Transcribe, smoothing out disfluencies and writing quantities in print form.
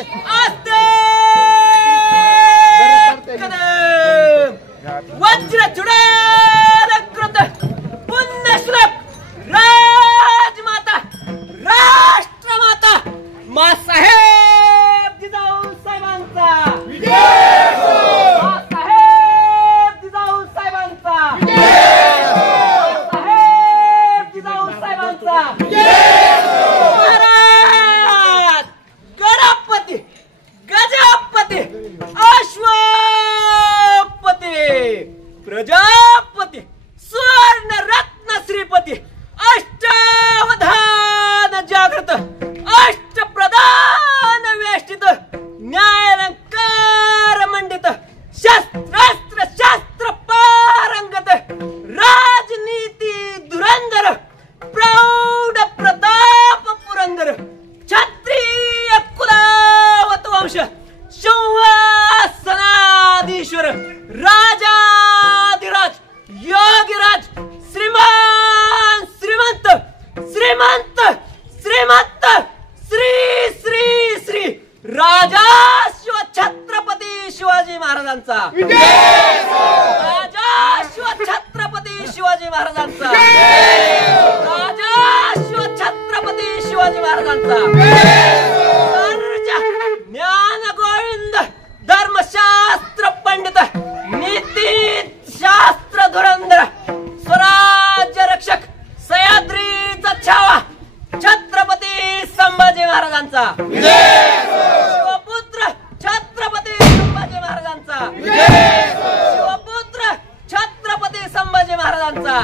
आस्ते वज्र चुडाल कृत पुण्यश्लोक राजमाता राष्ट्रमाता मासाहेब जिजाऊ साहेबांचा मासाहेब जिजाऊ साहेबांचा मासाहेब जिजाऊ साहेबांचा महाराज गणपती गजपती अश्वपती प्रजापती स्वर्ण रत्न श्रीपती अष्टावधान जागृत अष्टप्रधान वेष्टित न्यायालंकार मंडित शस्त्रास्त्र शास्त्र पारंगत राजनीती धुरंधर प्रौढ प्रताप पुरंदर क्षत्रिय कुलावत वंश सिंहासनाधीश्वर राजाधिराज योगीराज श्रीमान श्रीमंत श्रीमंत श्रीमंत श्री श्री श्री राजा शिव छत्रपती शिवाजी महाराजांचा राजा शिव छत्रपती शिवाजी महाराजांचा राजा शिव छत्रपती शिवाजी महाराजांचा ज्ञान गोविंद धर्मशास्त्र पंडित नीती शास्त्र धुरंधर स्वराज्य रक्षक सह्याद्रीचा छावा छत्रपती संभाजी महाराजांचा शिवपुत्र छत्रपती संभाजी महाराजांचा शिवपुत्र छत्रपती संभाजी महाराजांचा